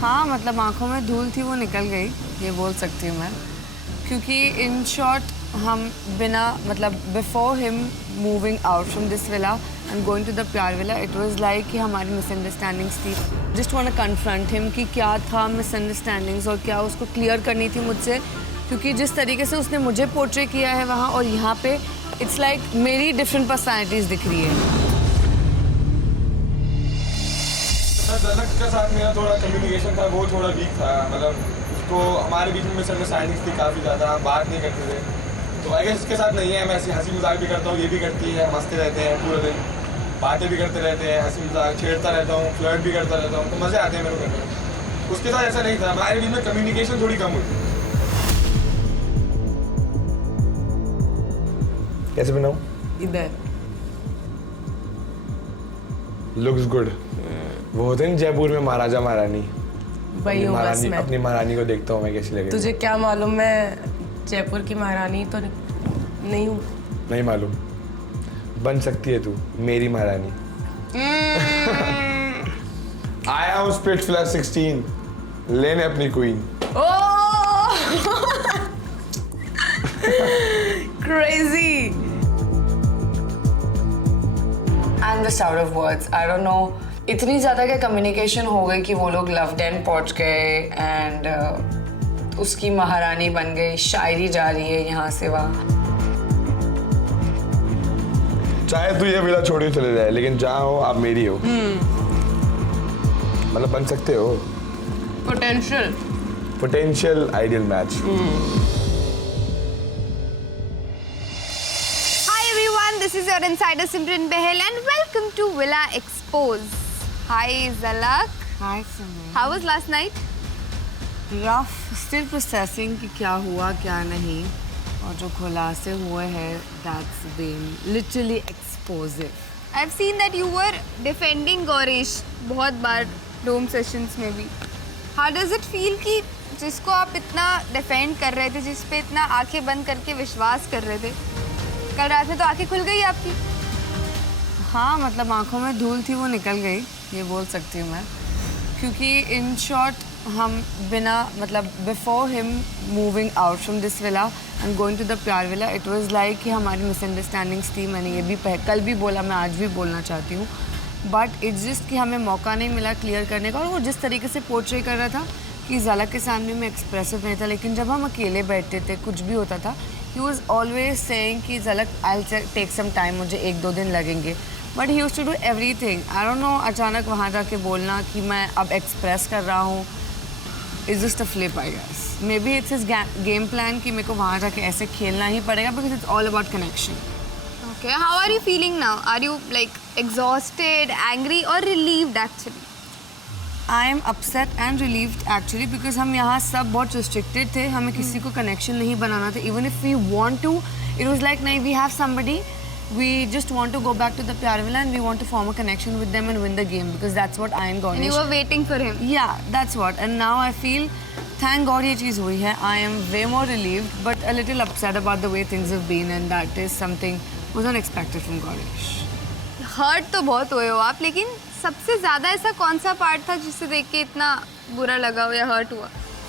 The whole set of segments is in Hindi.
हाँ मतलब आंखों में धूल थी वो निकल गई, ये बोल सकती हूँ मैं, क्योंकि इन शॉर्ट हम बिना मतलब before him moving out from this villa and going to the प्यार विला इट वाज लाइक कि हमारी मिसअंडरस्टैंडिंग्स थी. Just want to confront him कि क्या था मिसअंडरस्टैंडिंग्स और क्या उसको क्लियर करनी थी मुझसे, क्योंकि जिस तरीके से उसने मुझे पोर्ट्रे किया है वहाँ और यहाँ पे इट्स लाइक मेरी डिफरेंट पर्सनैलिटीज़ दिख रही है. झलक के साथ मेरा थोड़ा कम्युनिकेशन था वो थोड़ा वीक था, मतलब उसको हमारे बीच में मिसअंडरस्टैंडिंग्स थी काफ़ी ज़्यादा, हम बात नहीं करते थे. तो आई गेस इसके साथ नहीं है, मैं ऐसी हंसी मजाक भी करता हूँ, ये भी करती है, हम हंसते रहते हैं पूरे दिन, बातें भी करते रहते हैं, हंसी मजाक छेड़ता रहता हूँ, फ्लर्ट भी करता रहता हूँ, तो मज़े आते हैं मेरे को करने में. उसके साथ ऐसा नहीं था, हमारे बीच में कम्युनिकेशन थोड़ी कम हुई. कैसे बनाऊँ? इधर लुक्स गुड. वो होते हैं जयपुर में महाराजा महारानी, वही हूँ बस मैं. अपनी महारानी को देखता हूँ मैं कैसी लगे. तुझे क्या मालूम मैं जयपुर की महारानी तो नहीं हूँ. नहीं मालूम, बन सकती है तू मेरी महारानी. आया हूँ स्प्लिट्सविला 16 लेने अपनी queen. Crazy. I'm just out of words. I don't know. इतनी ज़्यादा क्या कम्युनिकेशन हो गई कि वो लोग लव डेन पहुँच गए एंड उसकी महारानी बन गई. शायरी जा रही है यहाँ से वहाँ. चाहे तू ये विला छोड़ के चले जाए, लेकिन जहाँ हो आप मेरी हो. मतलब बन सकते हो. Potential ideal match. This is your insider Simran Bahel and welcome to Villa Expose. Hi Zalak. Hi Simran. How was last night? Rough. Still processing कि क्या हुआ क्या नहीं, और जो खुलासे हुए हैं that's been literally explosive. I've seen that you were defending Gaurish बहुत बार डोम सेशंस में भी. How does it feel कि जिसको आप इतना डिफेंड कर रहे थे, जिस पे इतना आंखें बंद करके विश्वास कर रहे थे, कल रात में तो आंखें खुल गई आपकी? हाँ मतलब आंखों में धूल थी वो निकल गई, ये बोल सकती हूँ मैं, क्योंकि इन शॉर्ट हम बिना मतलब before him moving out from this villa and going to the प्यार विला इट वाज लाइक कि हमारी मिसअंडरस्टैंडिंग्स थी. मैंने ये भी कल भी बोला, मैं आज भी बोलना चाहती हूँ, बट इट्स जस्ट कि हमें मौका नहीं मिला क्लियर करने का. और वो जिस तरीके से पोर्ट्रे कर रहा था कि झलक के सामने में एक्सप्रेसिव नहीं था, लेकिन जब हम अकेले बैठते थे कुछ भी होता था he was always saying कि झलक I'll take some time, मुझे 1-2 दिन लगेंगे, but he used to do everything. I don't know, अचानक वहाँ जाके बोलना कि मैं अब एक्सप्रेस कर रहा हूँ is just a flip I guess. Maybe it's his game plan कि मेरे को वहाँ जाके ऐसे खेलना ही पड़ेगा because it's all about connection. Okay, how are you feeling now? Are you like exhausted, angry or relieved actually? I am upset and relieved actually because हम यहाँ सब बहुत restricted थे, हमें किसी को connection नहीं बनाना था. Even if we want to, it was like नहीं, we have somebody, we just want to go back to the Pyar Villa and we want to form a connection with them and win the game because that's what I am Gaurish. And you were waiting for him. Yeah, that's what. And now I feel, thank God ये चीज़ हुई है. I am way more relieved but a little upset about the way things have been and that is something was unexpected from Gaurish. Hurt तो बहुत हुए हो आप, लेकिन सबसे ज़्यादा ऐसा कौन सा पार्ट था जिसे देख के इतना बुरा लगा हो या हर्ट हुआ?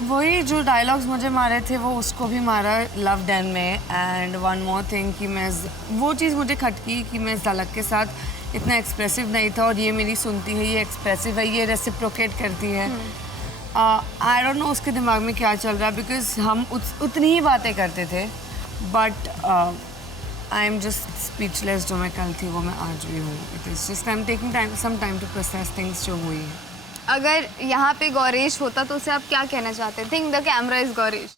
वही जो डायलॉग्स मुझे मारे थे वो उसको भी मारा लव डेन में. एंड वन मोर थिंग कि मैं वो चीज़ मुझे खटकी कि मैं झलक के साथ इतना एक्सप्रेसिव नहीं था और ये मेरी सुनती है, ये एक्सप्रेसिव है, ये रेसिप्रोकेट करती है. आई डोंट नो उसके दिमाग में क्या चल रहा है बिकॉज हम उतनी ही बातें करते थे but I am just speechless. जो मैं कल थी वो मैं आज भी हूँ. It is just I am taking some time to process things जो हुई है. अगर यहाँ पे गौरेश होता तो उसे आप क्या कहना चाहते? Think the camera is Gauresh.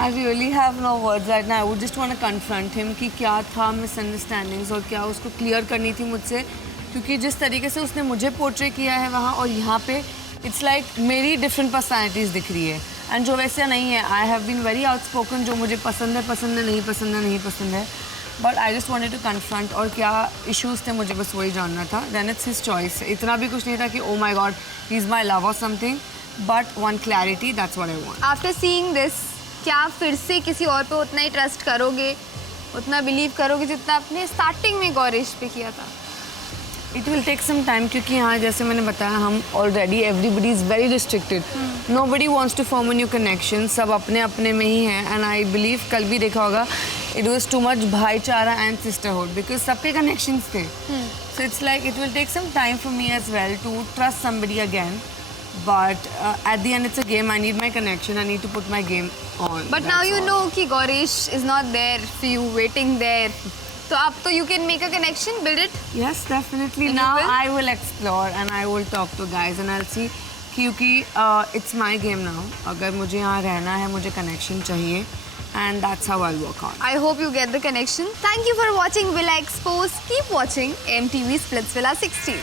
I really have no words right now. I would just want to confront him कि क्या था मिसअंडरस्टैंडिंग्स और क्या उसको क्लियर करनी थी मुझसे, क्योंकि जिस तरीके से उसने मुझे पोर्ट्रे किया है वहाँ और यहाँ पे इट्स लाइक मेरी डिफरेंट पर्सनैलिटीज़ दिख रही है एंड जो वैसे नहीं है. I have been very outspoken, जो मुझे पसंद है, नहीं पसंद है, but I just wanted to confront. और क्या इश्यूज़ थे मुझे बस वही जानना था. Then it's his choice. इतना भी कुछ नहीं था कि oh my God he is my love or something, but one clarity, that's what I want. After seeing this क्या फिर से किसी और पे उतना ही ट्रस्ट करोगे, उतना बिलीव करोगे जितना आपने स्टार्टिंग में गौरेश पे किया था? It will take some time क्योंकि यहाँ जैसे मैंने बताया हम already everybody is very restricted, nobody wants to form a new connection, सब अपने अपने में ही हैं. एंड आई बिलीव कल भी देखा होगा इट वॉज टू मच भाईचारा एंड सिस्टरहुड बिकॉज सबके कनेक्शंस थे. So it's like it will take some time for me as well to trust somebody again. But at the end, it's a game. I need my connection. I need to put my game on. But now you know कि Gaurish is not there for you, waiting there. So अब तो you can make a connection, build it. Yes, definitely. And you Now will? I will explore and I will talk to guys and I'll see. क्योंकि it's my game now. अगर मुझे यहाँ रहना है, मुझे connection चाहिए. And that's how I'll work on. I hope you get the connection. Thank you for watching Villa Expose. Keep watching MTV Splitsvilla 16.